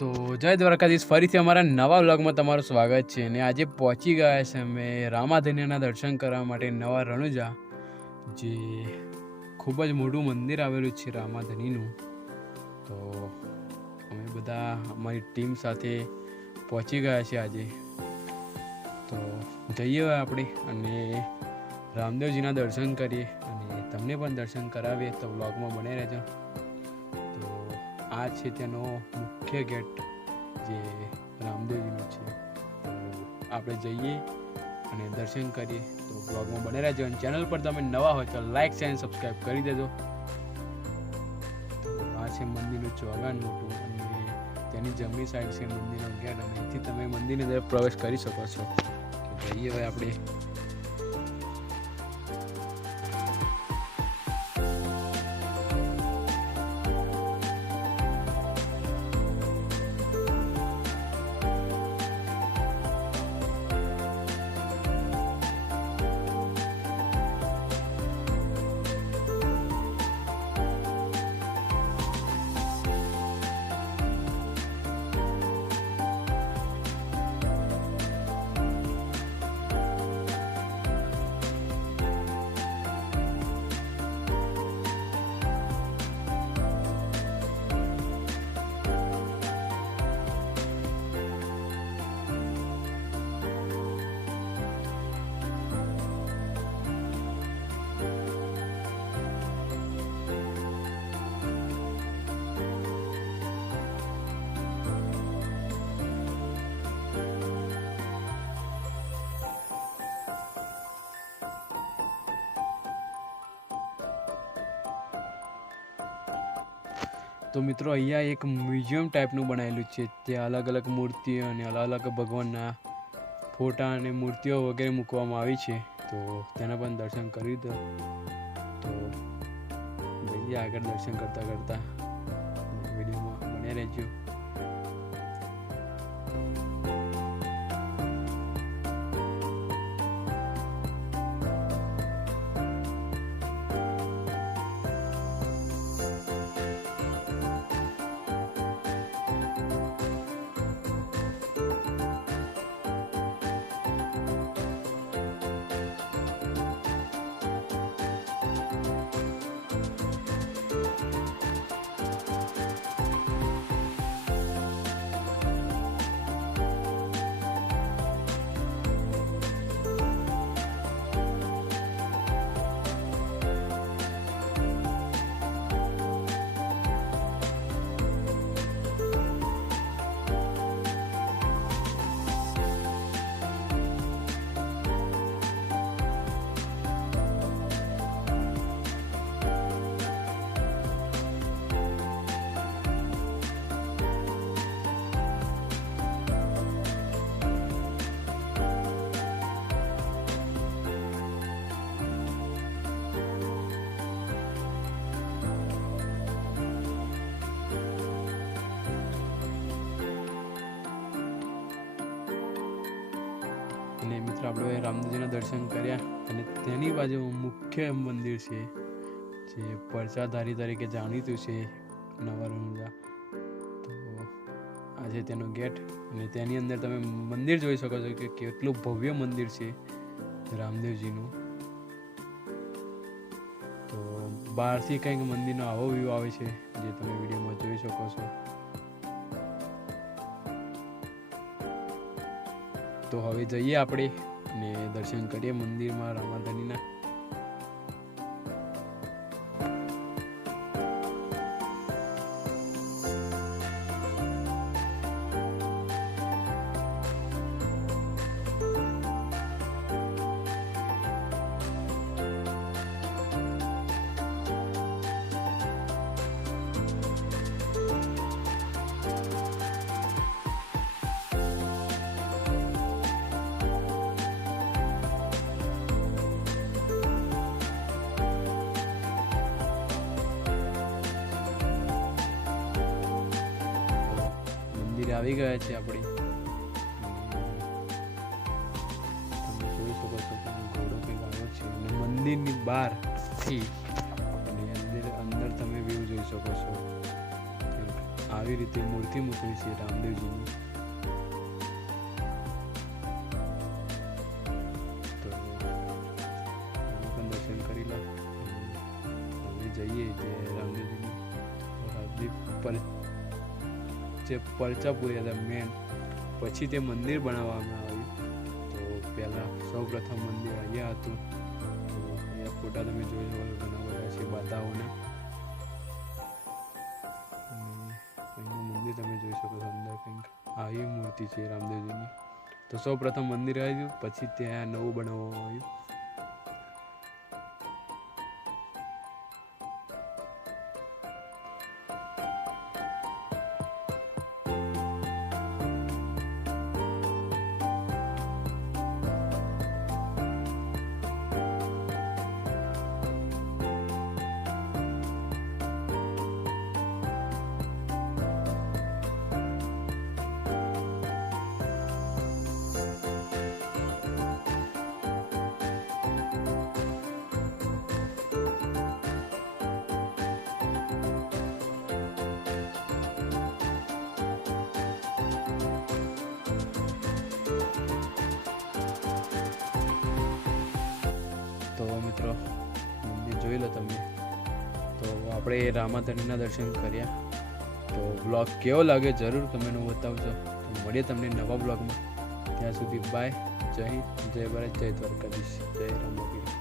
તો જય દ્વારકાધીશ, ફરીથી અમારા નવા વ્લોગમાં તમારું સ્વાગત છે. અને આજે પહોંચી ગયા છે અમે રામાધન્યના દર્શન કરવા માટે નવા રણુજા, જે ખૂબ જ મોટું મંદિર આવેલું છે રામાધનીનું. તો અમે બધા અમારી ટીમ સાથે પહોંચી ગયા છે આજે. તો જઈએ આપણે અને રામદેવજીના દર્શન કરીએ અને તમને પણ દર્શન કરાવીએ. તો વ્લોગમાં બને રહેજો. તો આ છે તેનો મુખ્ય ગેટ જે રામદેવજીનો છે. તો આપણે જઈએ અને દર્શન કરીએ. તો બ્લોગમાં બને રહેજો અને ચેનલ પર તમે નવા હોય તો લાઈક શેર અને સબસ્ક્રાઈબ કરી દેજો. તો આ છે મંદિરનું ચોગાન મોટું અને તેની જમણી સાઈડ છે મંદિરનો ગેટ અને અહીંથી તમે મંદિરની અંદર પ્રવેશ કરી શકો છો. તો જઈએ હવે આપણે. તો મિત્રો અહીંયા એક મ્યુઝિયમ ટાઈપનું બનાવેલું છે. ત્યાં અલગ અલગ મૂર્તિઓ અને અલગ અલગ ભગવાનના ફોટા અને મૂર્તિઓ વગેરે મૂકવામાં આવી છે. તો તેના પણ દર્શન કરી દો. તો જઈએ આગળ દર્શન કરતાં કરતાં વિડીયોમાં બને રહેજો. અને મિત્રો આપણે રામદેવજીના દર્શન કર્યા અને તેની બાજુ મુખ્ય મંદિર છે જે પરચાધારી તરીકે જાણીતું છે, નવા રણુજા. તો આ છે તેનો ગેટ અને તેની અંદર તમે મંદિર જોઈ શકો છો કે કેટલું ભવ્ય મંદિર છે રામદેવજીનું. તો બહારથી કંઈક મંદિરનો આવો વ્યૂ આવે છે જે તમે વિડીયોમાં જોઈ શકો છો. તો હવે જઈએ આપણે અને દર્શન કરીએ મંદિરમાં રામાધનીના. આવી ગયા છે આપણે. તમે જોઈ શકો છો કે ઘોડો કંઈક આવ્યો છે અને મંદિરની બહારથી અને અંદર તમે વ્યૂ જોઈ શકો છો. આવી રીતે મૂર્તિ મૂકેલી છે રામદેવજીની. તો પણ દર્શન કરી લો. હવે જઈએ જે રામદેવજીની જે પરચા પૂર્યા હતા મેન, પછી તે મંદિર બનાવવામાં આવ્યું. તો પહેલાં સૌ પ્રથમ મંદિર અહીંયા હતું. તો અહીંયા ફોટા તમે જોઈ શકો ઘણા બધા છે બાધાઓના. અહીંનું મંદિર તમે જોઈ શકો છો અંદર કંઈક આવી મૂર્તિ છે રામદેવજીની. તો સૌ પ્રથમ મંદિર આવ્યું, પછી ત્યાં નવું બનાવવામાં આવ્યું. તો મિત્રો મંદિર જોઈ લો તમે. તો આપણે રામાધણીના દર્શન કર્યા. તો બ્લોગ કેવો લાગે જરૂર કમેન્ટમાં બતાવજો. તો મળીએ તમને નવા બ્લોગમાં. ત્યાં સુધી બાય. જય હિન્દ, જય ભારત, જય દ્વારકાધીશ, જય રામાપીર.